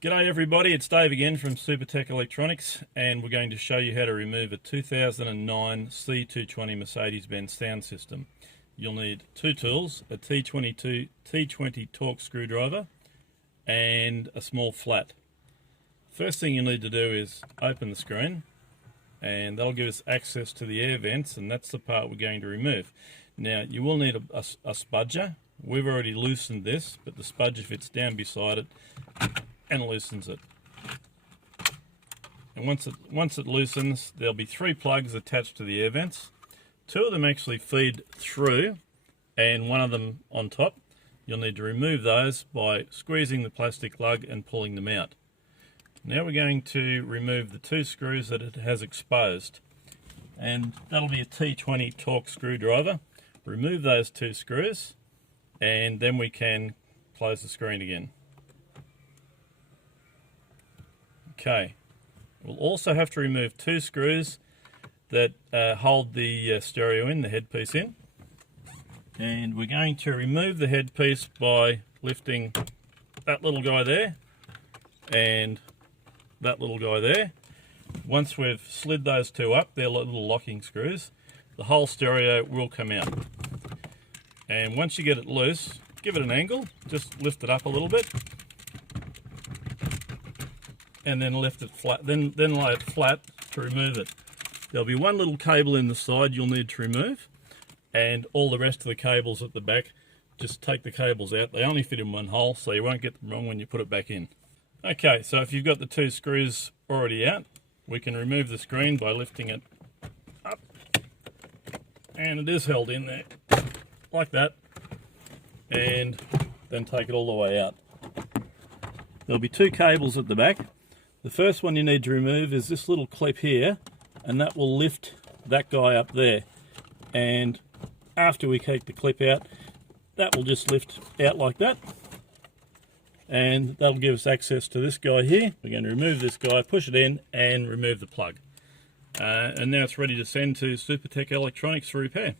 G'day everybody, it's Dave again from Supertech Electronics, and we're going to show you how to remove a 2009 C220 Mercedes-Benz sound system. You'll need two tools, a T20 torque screwdriver and a small flat. First thing you need to do is open the screen, and that'll give us access to the air vents, and that's the part we're going to remove. Now you will need a spudger. We've already loosened this, but the spudger fits down beside it and loosens it. And once it loosens, there'll be three plugs attached to the air vents. Two of them actually feed through and one of them on top. You'll need to remove those by squeezing the plastic lug and pulling them out. Now we're going to remove the two screws that it has exposed, and that'll be a T20 torque screwdriver. Remove those two screws and then we can close the screen again. Okay, we'll also have to remove two screws that hold the stereo in, the headpiece in. And we're going to remove the headpiece by lifting that little guy there and that little guy there. Once we've slid those two up, they're little locking screws, the whole stereo will come out. And once you get it loose, give it an angle, just lift it up a little bit, and then lift it flat, then lay it flat to remove it. There'll be one little cable in the side you'll need to remove, and all the rest of the cables at the back, just take the cables out. They only fit in one hole, so you won't get them wrong when you put it back in. Okay, so if you've got the two screws already out, we can remove the screen by lifting it up, and it is held in there like that, and then take it all the way out. There'll be two cables at the back. The first one you need to remove is this little clip here, and that will lift that guy up there. And after we take the clip out, that will just lift out like that, and that'll give us access to this guy here. We're going to remove this guy, push it in, and remove the plug. And now it's ready to send to Supertech Electronics for repair.